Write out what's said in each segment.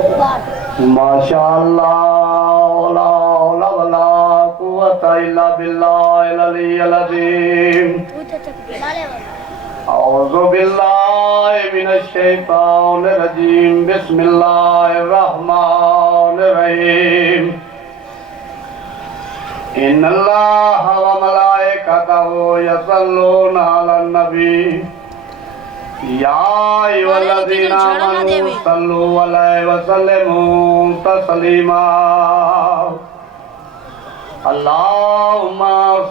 ماشاءاللہ لا حول ولا قوت الا باللہ العلی العظیم اعوذ باللہ من الشیطان الرجیم بسم اللہ الرحمن الرحیم ان اللہ وملائکتہ یصلون علی النبی یا ایھا الذین آمنوا صلوا علیہ وسلموا تسلیما اللہم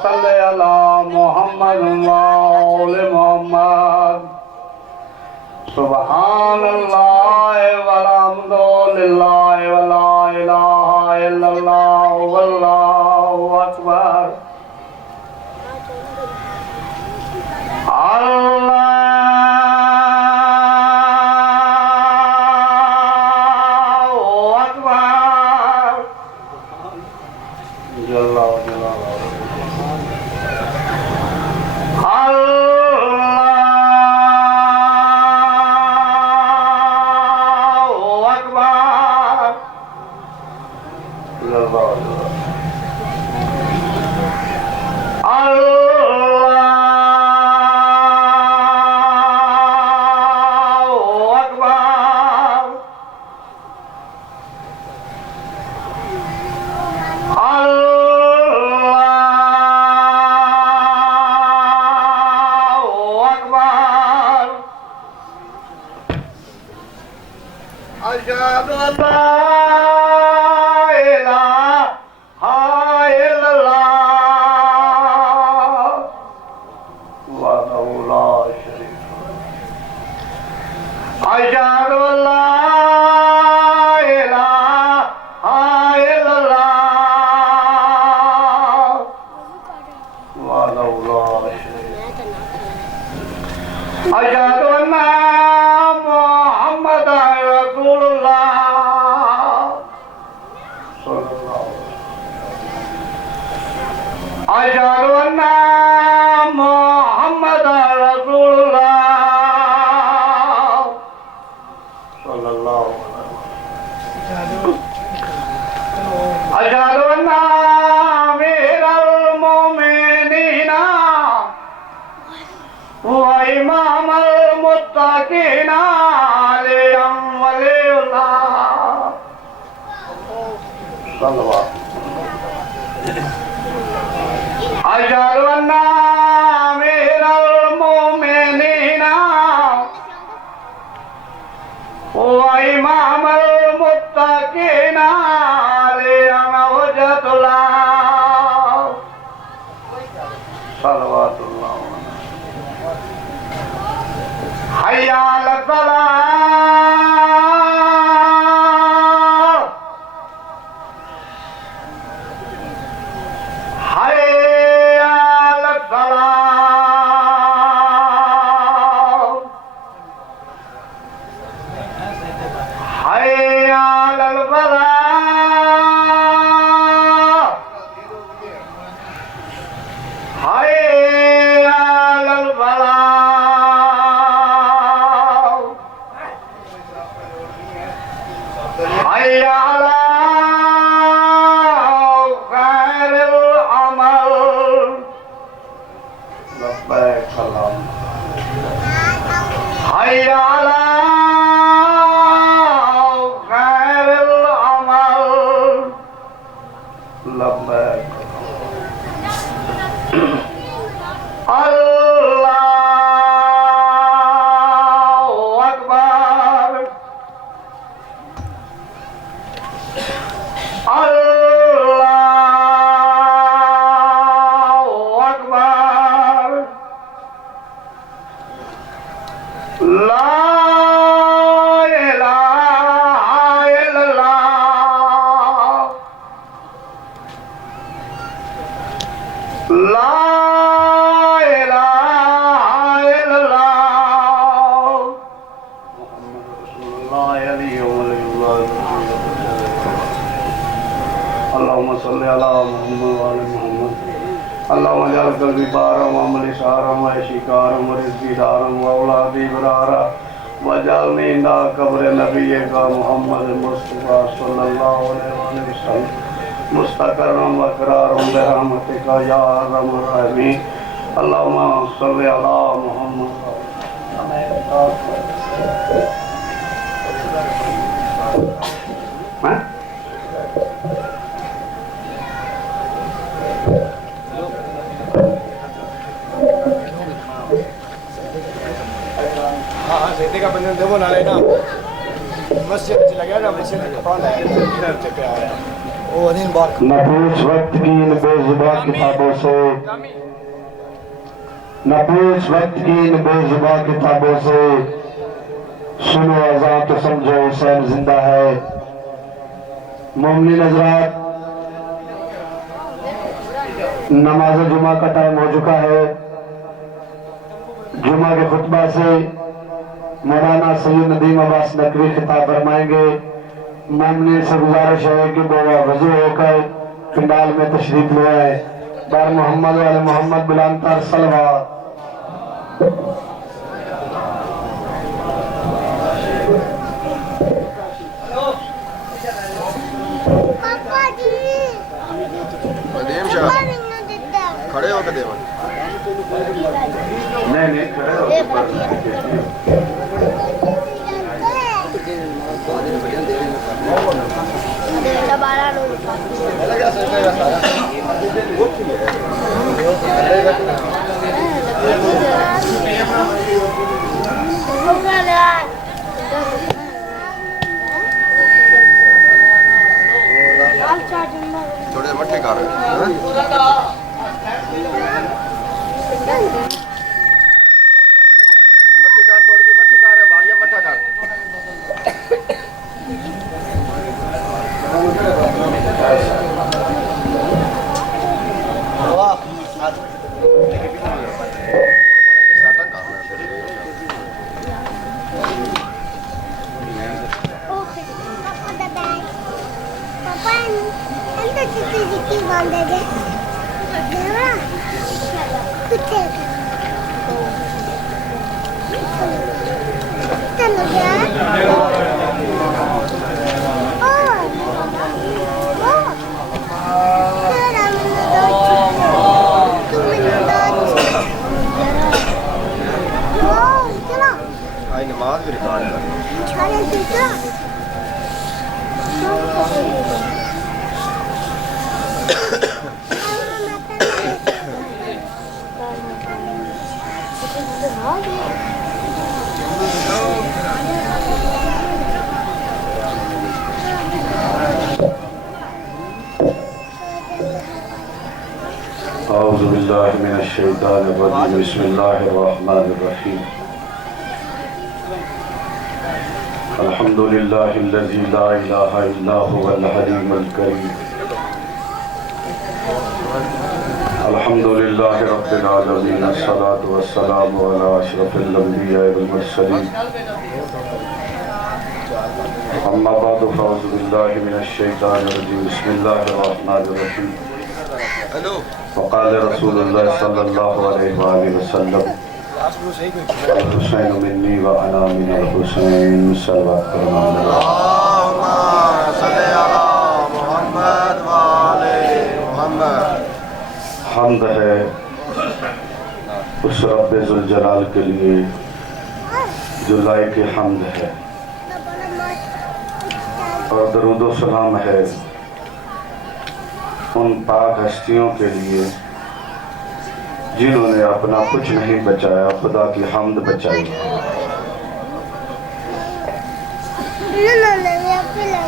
صلی علی محمد وآل محمد سبحان اللہ والحمد للہ ولا الہ الا اللہ واللہ اکبر أشهد أن لا إله إلا الله وحده لا شريك له أشهد أن لا إله إلا الله وحده لا شريك له أشهد أن محمد رسول الله صلى الله عليه وسلم أشهد أن محمد رسول الله صلى الله عليه وسلم أشهد أن أمير المؤمنين وإمام المتقين علي ولي الله صلى الله أشهد أن أمير المؤمنين وإمام المتقين علي حجة الله صلوات الله حي على الصلاة حي على الصلاة حي على الفلاح حي على الفلاح حي على خير العمل لبيك اللهم حي على خير العمل لبيك الله أكبر الله أكبر لا إله إلا الله لا إله إلا الله محمد رسول الله عليه ولي الله اللهم صل على محمد وعلى محمد اللهم اجعل قلبي بارا وعملي سارا وعيشي كارا ورزقي دارا واولادي برارا وجعلني عند قبر نبيك محمد مصطفى صلى الله عليه وسلم مستقرا وقرارا برحمتك يا ارحم الراحمين اللهم صل على محمد سیدھے کا بندن دیو نہ لینا مسجد چ لگا نا مسجد قرآن ہے ادھر پہ آیا وہ انین بار نہ پوچھ وقت کی ان بے زبان کتابوں سے نہ پوچھ وقت کی ان بے زبان کتابوں سے سنو اذان تو سمجھو حسین زندہ ہے مومنین حضرات نماز جمعہ کا ٹائم ہو چکا ہے جمعہ کے خطبہ سے مولانا سید ندیم عباس نقوی خطاب فرمائیں گے مومنین سے گزارش ہے کہ وہ وضو ہو کر پنڈال میں تشریف لے آئے بار محمد والے محمد بلانتر صلوات کھڑے ہو کے دیوان نہیں کھڑے ہو تھوڑے مٹھے کھا رہے ہیں مٹھی کار تھوڑی جی مٹھی کار ہے والیہ مٹھا کار نماز بھی ریکارڈ کر اعوذ باللہ من الشیطان الرجیم بسم اللہ الرحمن الرحیم الحمد للہ الذی لا الہ الا هو الحلیم الکریم الحمد للہ رب العالمین الصلاة والسلام علی اشرف الانبیاء والمرسلین اما بعد فاعوذ باللہ من الشیطان الرجیم بسم اللہ الرحمن الرحیم وقال رسول اللہ صلی اللہ علیہ وآلہ وسلم الحسین منی وانا من الحسین صلوات کرنا اللہم صلی علی محمد وآلہ محمد حمد ہے اس رب ذوالجلال کے لیے جو لائق حمد ہے اور درود و سلام ہے ان پاک ہستیوں کے لیے جنہوں نے اپنا کچھ نہیں بچایا خدا کی حمد بچائی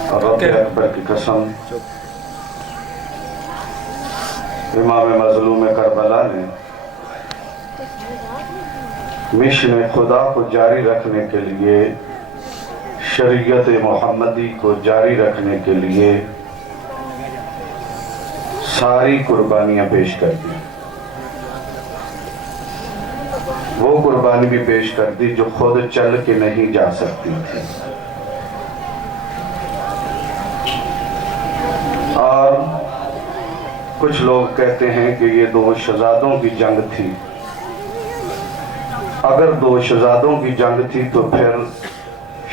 اور رب اکبر کی قسم امام مظلوم کربلا نے مشن خدا کو جاری رکھنے کے لیے شریعت محمدی کو جاری رکھنے کے لیے ساری قربانیاں پیش کر دی وہ قربانی بھی پیش کر دی جو خود چل کے نہیں جا سکتی تھی اور کچھ لوگ کہتے ہیں کہ یہ دو شہزادوں کی جنگ تھی اگر دو شہزادوں کی جنگ تھی تو پھر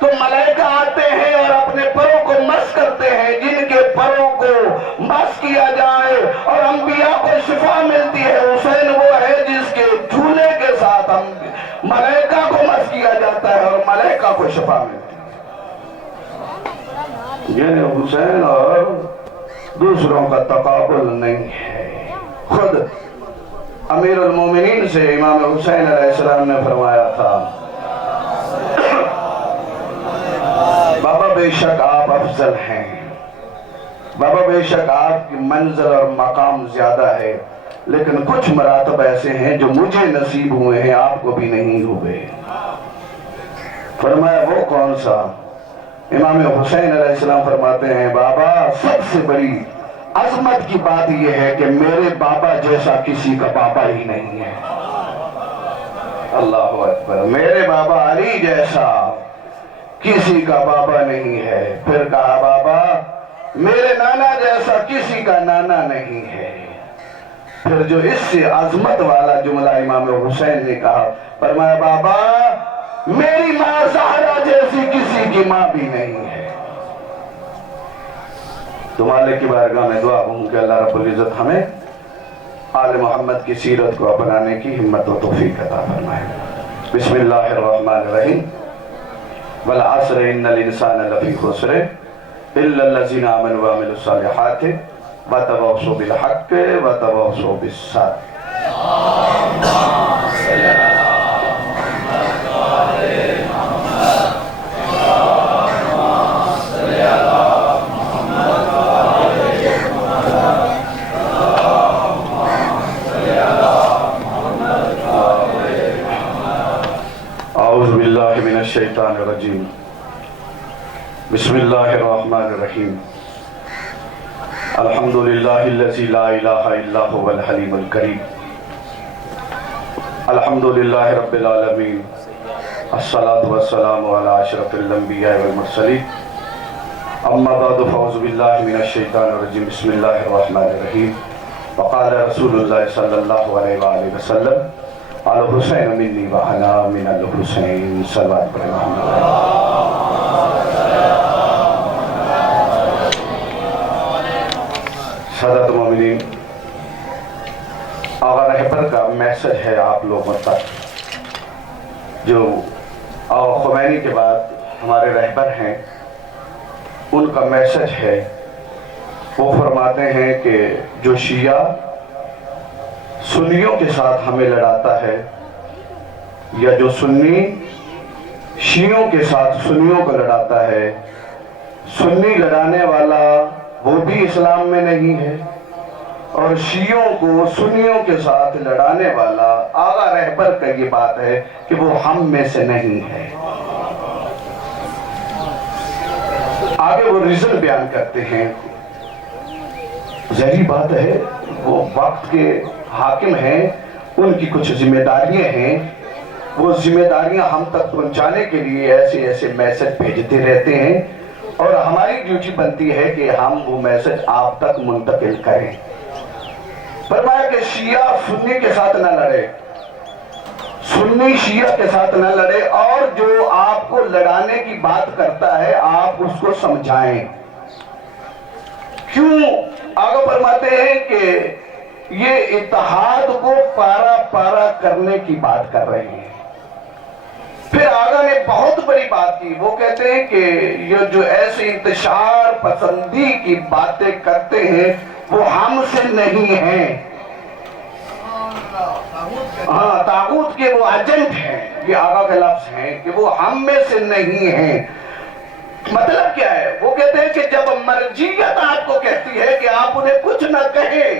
تو ملائکہ آتے ہیں اور اپنے پروں کو مس کرتے ہیں. جن کے پروں کو مس کیا جائے اور انبیاء کو شفا ملتی ہے، حسین وہ ہے جس کے جھولے کے ساتھ ملائکہ کو مس کیا جاتا ہے اور ملائکہ کو شفا ملتی ہے. یعنی حسین اور دوسروں کا تقابل نہیں ہے. خود امیر المومنین سے امام حسین علیہ السلام نے فرمایا تھا، بابا بے شک آپ افضل ہیں، بابا بے شک آپ کی منزل اور مقام زیادہ ہے، لیکن کچھ مراتب ایسے ہیں جو مجھے نصیب ہوئے ہیں، آپ کو بھی نہیں ہوئے. فرمایا وہ کون سا؟ امام حسین علیہ السلام فرماتے ہیں، بابا سب سے بڑی عظمت کی بات یہ ہے کہ میرے بابا جیسا کسی کا بابا ہی نہیں ہے. اللہ اکبر. میرے بابا علی جیسا کسی کا بابا نہیں ہے. پھر کہا بابا میرے نانا جیسا کسی کا نانا نہیں ہے. پھر جو اس سے عظمت والا جملہ امام حسین نے کہا، فرمایا بابا میری ماں زہرا جیسی کسی کی ماں بھی نہیں ہے. تو مالک کی بارگاہ میں دعا ہوں کہ اللہ رب العزت ہمیں آل محمد کی سیرت کو اپنانے کی ہمت و توفیق عطا فرمائے. بسم اللہ الرحمن الرحیم. والعصر ان الانسان لفی خسر الا الذین آمنوا وعملوا الصالحات وتواصوا بالحق وتواصوا بالصبر. اعوذ باللہ من الشیطان الرجیم. بسم اللہ الرحمن الرحیم. الحمدللہ الذی لا الہ الا هو الحلیم الکریم. الحمدللہ رب العالمین. الصلاة والسلام علی اشرف الانبیاء والمرسلین. اما بعد فاعوذ باللہ من الشیطان الرجیم. بسم اللہ الرحمن الرحیم. وقال رسول اللہ صلی اللہ علیہ وآلہ وسلم الحسین منی وحنا من الحسین. صلوات پر محمد. سادات مومنین، آقا رہبر کا میسج ہے آپ لوگوں تک، جو آقا خمینی کے بعد ہمارے رہبر ہیں، ان کا میسج ہے. وہ فرماتے ہیں کہ جو شیعہ سنیوں کے ساتھ ہمیں لڑاتا ہے، یا جو سنی شیعوں کے ساتھ سنیوں کو لڑاتا ہے، سنی لڑانے والا وہ بھی اسلام میں نہیں ہے، اور شیعوں کو سنیوں کے ساتھ لڑانے والا آقا رہبر کا یہ بات ہے کہ وہ ہم میں سے نہیں ہے. آگے وہ ریزن بیان کرتے ہیں. ظاہری بات ہے وہ وقت کے حاکم ہیں، ان کی کچھ ذمہ داریاں ہیں، وہ ذمہ داریاں ہم تک پہنچانے کے لیے ایسے ایسے میسج بھیجتے رہتے ہیں، اور ہماری ڈیوٹی بنتی ہے کہ ہم وہ میسج آپ تک منتقل کریں. فرمایا کہ شیعہ سنی کے ساتھ نہ لڑے، سنی شیعہ کے ساتھ نہ لڑے، اور جو آپ کو لڑانے کی بات کرتا ہے آپ اس کو سمجھائیں. کیوں؟ آگے فرماتے ہیں کہ یہ اتحاد کو پارا پارا کرنے کی بات کر رہے ہیں. پھر آگا نے بہت بڑی بات کی. وہ کہتے ہیں کہ یہ جو ایسے انتشار پسندی کی باتیں کرتے ہیں وہ ہم سے نہیں ہیں. ہاں، طاغوت کے وہ ایجنٹ ہیں. یہ آگا کے لفظ ہیں کہ وہ ہم میں سے نہیں ہیں. مطلب کیا ہے؟ وہ کہتے ہیں کہ جب مرجیت آپ کو کہتی ہے کہ آپ انہیں کچھ نہ کہیں،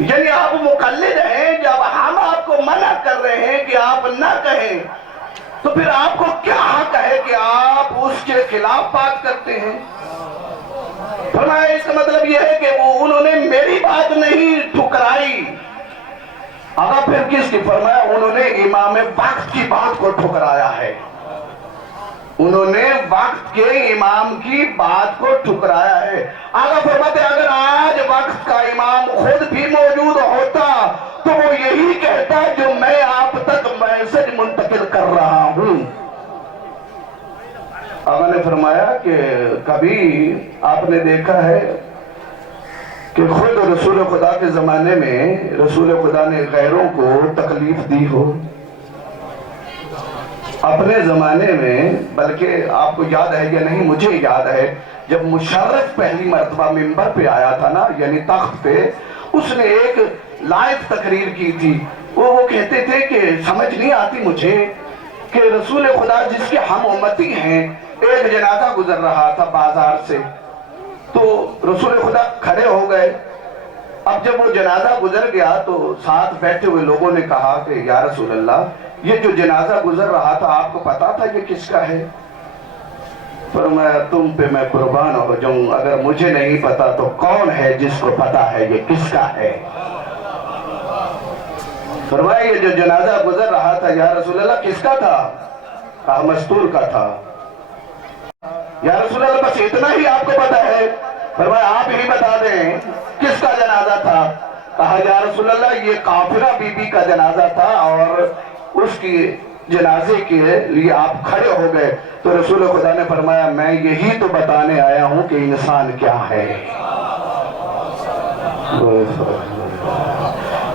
یعنی آپ مقلد ہیں، جب ہم آپ کو منع کر رہے ہیں کہ آپ نہ کہیں، تو پھر آپ کو کیا حق ہے کہ آپ اس کے خلاف بات کرتے ہیں؟ فرمایا اس کا مطلب یہ ہے کہ انہوں نے میری بات نہیں ٹھکرائی. آگا پھر کس کی؟ فرمایا انہوں نے امام وقت کی بات کو ٹھکرایا ہے. انہوں نے وقت کے امام کی بات کو ٹھکرایا ہے. آگا فرماتے اگر آج وقت کا امام خود بھی موجود ہوتا تو وہ یہی کہتا جو میں آپ تک میسج منتقل کر رہا ہوں. آقا نے فرمایا کہ کبھی آپ نے دیکھا ہے کہ خود رسول خدا کے زمانے میں رسول خدا نے غیروں کو تکلیف دی ہو؟ اپنے زمانے میں، بلکہ آپ کو یاد ہے یا نہیں، مجھے یاد ہے جب مشرف پہلی مرتبہ منبر پہ آیا تھا نا، یعنی تخت پہ، اس نے ایک لائق تقریر کی تھی۔ وہ کہتے تھے کہ سمجھ نہیں آتی مجھے کہ رسول خدا جس کے ہم امتی ہیں، ایک جنازہ گزر رہا تھا بازار سے، تو رسول خدا کھڑے ہو گئے۔ اب جب وہ جنازہ گزر گیا تو ساتھ بیٹھے ہوئے لوگوں نے کہا کہ یا رسول اللہ، یہ جو جنازہ گزر رہا تھا آپ کو پتا تھا یہ کس کا ہے؟ فرمایا تم پہ میں قربان ہو جاؤں، اگر مجھے نہیں پتا تو کون ہے جس کو پتا ہے یہ کس کا ہے؟ فرمایا یہ جو جنازہ گزر رہا تھا یا رسول اللہ کس کا تھا؟ کہا مستور کا تھا۔ یا رسول اللہ بس اتنا ہی آپ کو پتا ہے؟ فرمایا آپ ہی بتا دیں کس کا جنازہ تھا؟ کہا یا رسول اللہ یہ کافرہ بی بی کا جنازہ تھا، اور اس کی جنازے کے لیے آپ کھڑے ہو گئے۔ تو رسول خدا نے فرمایا میں یہی تو بتانے آیا ہوں کہ انسان کیا ہے۔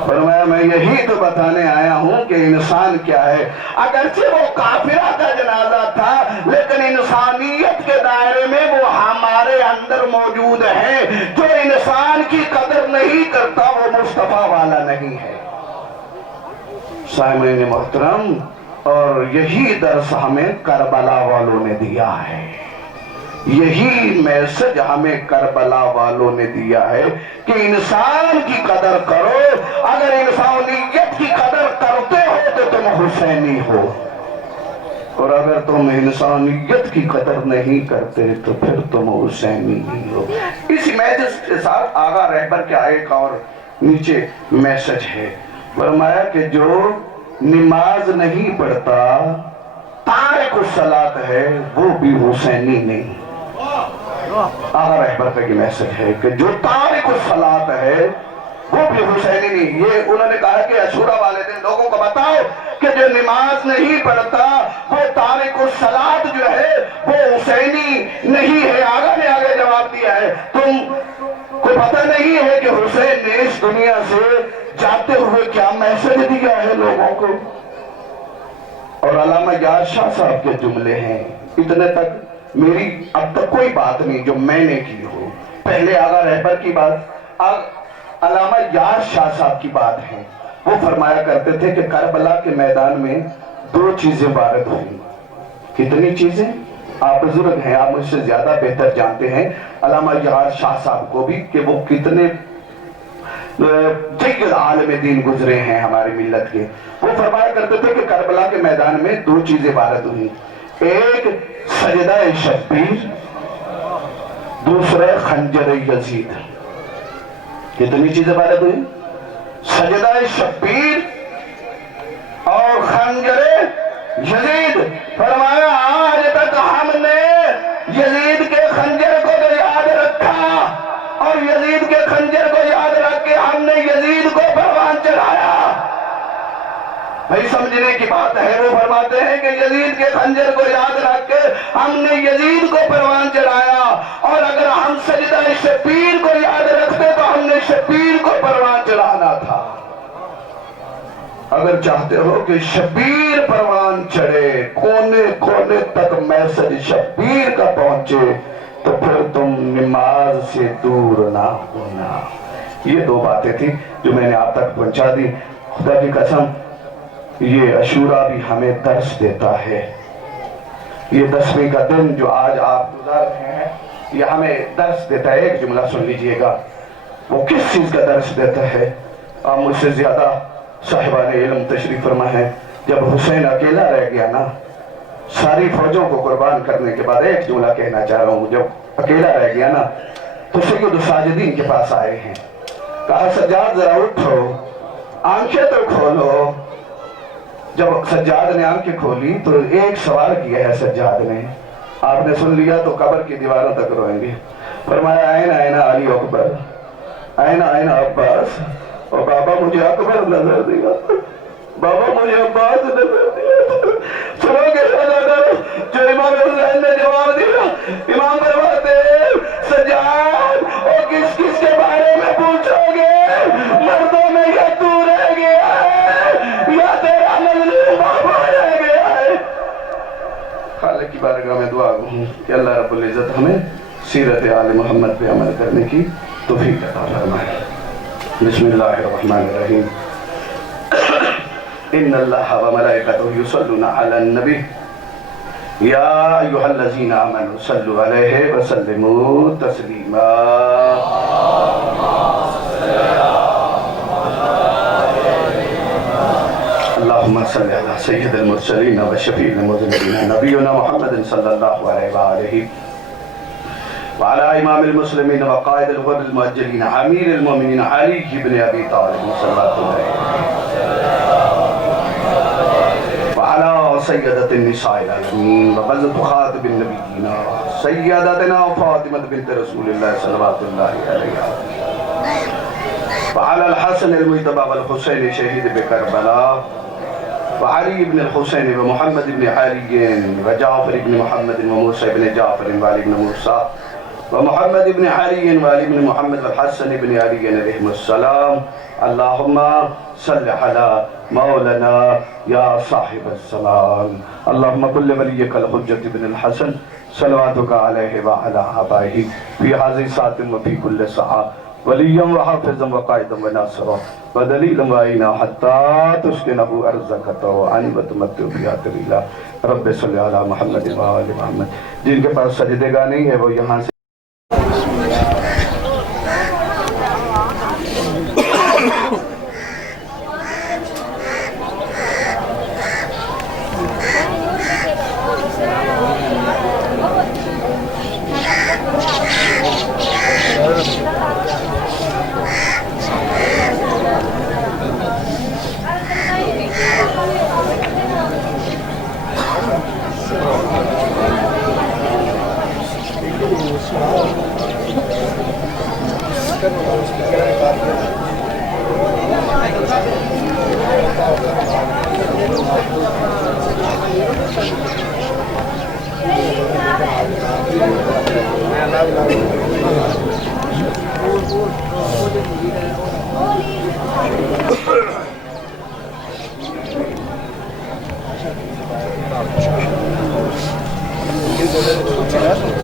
فرمایا میں یہی تو بتانے آیا ہوں کہ انسان کیا ہے۔ اگرچہ وہ کافرہ کا جنازہ تھا، لیکن انسانیت کے دائرے میں وہ ہمارے اندر موجود ہے۔ جو انسان کی قدر نہیں کرتا وہ مصطفیٰ والا نہیں ہے۔ سامعین محترم، اور یہی درس ہمیں کربلا والوں نے دیا ہے، یہی میسج ہمیں کربلا والوں نے دیا ہے کہ انسان کی قدر کرو۔ اگر انسانیت کی قدر کرتے ہو تو تم حسینی ہو، اور اگر تم انسانیت کی قدر نہیں کرتے تو پھر تم حسینی ہی ہو۔ اس میسج کے ساتھ آغا رہبر کا ایک اور نیچے میسج ہے۔ فرمایا کہ جو نماز نہیں پڑھتا، تارک الصلاۃ ہے، وہ بھی حسینی نہیں۔ آغا رہبر کا یہ میسج ہے کہ جو تارک الصلاۃ ہے وہ بھی حسینی نہیں۔ یہ انہوں نے کہا کہ عاشورہ والے دن لوگوں کو بتاؤ کہ جو نماز نہیں پڑھتا وہ تارک الصلاۃ جو ہے وہ حسینی نہیں ہے۔ آغا نے آگے جواب دیا ہے تم کو پتہ نہیں ہے کہ حسین نے اس دنیا سے جاتے ہوئے کیا میسج دیا ہے لوگوں کو؟ اور علامہ یار شاہ صاحب کے جملے ہیں، اتنے تک میری اب تک کوئی بات نہیں جو میں نے کی ہو۔ پہلے آغا رہبر کی بات، علامہ یار شاہ صاحب کی بات ہے۔ وہ فرمایا کرتے تھے کہ کربلا کے میدان میں دو چیزیں وارد ہوئی۔ کتنی چیزیں؟ آپ بزرگ ہیں، آپ مجھ سے زیادہ بہتر جانتے ہیں علامہ یار شاہ صاحب کو بھی کہ وہ کتنے جیل عالم دین گزرے ہیں ہماری ملت کے۔ وہ فرمایا کرتے تھے کہ کربلا کے میدان میں دو چیزیں وارد ہوئی، ایک سجدہ شبیر، دوسرا خنجر یزید۔ کتنی چیزیں وارد ہوئی؟ سجدہ شبیر اور خنجر یزید۔ فرمایا آج تک ہم نے یزید کے خنجر کو تو یاد رکھا، اور یزید کے خنجر کو یاد رکھ کے ہم نے یزید کو پروان چڑھایا۔ بھائی سمجھنے کی بات ہے، وہ فرماتے ہیں کہ یزید کے خنجر کو یاد رکھ کے ہم نے یزید کو پروان چڑھایا، اور اگر ہم سجدہ شبیر کو یاد رکھتے تو ہم نے شبیر کو پروان چڑھانا تھا۔ اگر چاہتے ہو کہ شبیر پروان چڑھے، کونے کونے تک میسج شبیر کا پہنچے، تو پھر تم نماز سے دور نہ ہونا۔ یہ دو باتیں تھی جو میں نے آپ تک پہنچا دی۔ خدا کی قسم یہ عاشورہ بھی ہمیں درس دیتا ہے۔ یہ 10ویں کا دن جو آج آپ گزار رہے ہیں یہ ہمیں درس دیتا ہے۔ ایک جملہ سن لیجئے گا، وہ کس چیز کا درس دیتا ہے؟ آپ مجھ سے زیادہ صاحبان علم تشریف فرما ہے۔ جب حسین اکیلا رہ گیا نا، ساری فوجوں کو قربان کرنے کے بعد ایک جملہ کہنا چاہ رہا ہوں، جب اکیلا رہ گیا نا تو سید ساجدین کے پاس آئے ہیں، کہا سجاد ذرا اٹھو، آنکھیں تو کھولو۔ جب سجاد نے آنکھیں کھولی تو ایک سوال کیا ہے سجاد نے، آپ نے سن لیا تو قبر کی دیواروں تک روئیں گے۔ فرمایا آئین آئین علی اکبر، آئین آئین عباس، اور بابا مجھے اکبر نظر دیا، بابا مجھے عباس نظر دیا۔ رو کے ادا کرو جو امام حسین نے جواب دیا. امام فرماتے سجاد وہ کس کس کے بارے میں پوچھو گے؟ مردوں میں یا تو رہ گیا ہے یا تیرا مظلوم بابا رہ گیا ہے. خالق کی بارگاہ میں دعا ہوں کہ اللہ رب العزت ہمیں سیرت آل محمد پہ عمل کرنے کی توفیق عطا فرمائے. بسم اللہ الرحمن الرحیم. ان اللہ وملائکتہ یصلون علی النبی یا ایھا الذین آمنوا صلوا علیہ وسلموا تسلیما. اللہم صلی علی سید المرسلین وشفیع المذنبین نبینا محمد صلی اللہ علیہ وآلہ وعلى امام المسلمین وقائد الغر المؤجلین امیر المومنین علی بن ابی طالب صلی اللہ علیہ وعلى سیدت النساء العالمین وقزت خاتب النبیین سیدتنا فاطمة بنت رسول اللہ صلی اللہ علیہ وعلى الحسن المجتبى والحسین شہید بکربلا وعلی بن الحسین ومحمد بن علی وجعفر بن محمد وموسى بن جعفر وعلی بن موسى ومحمد بن علی وعلی بن محمد والحسن بن علی علیہم السلام. اللہم صل علی مولانا یا صاحب الزمان. اللہم کل ولیک الحجت بن الحسن صلواتک علیہ وعلی آبائہ فی حاضر ساتم وفی کل سعا ولیا وحافظا وقائدا وناصرا ودلیلا وعینا حتی تسکنہ ارزقہ وعنی وتمتع فیہا طویلا. رب صلی علی محمد وآل محمد. جن کے پاس سجدے گاہ نہیں ہے وہ یہاں سے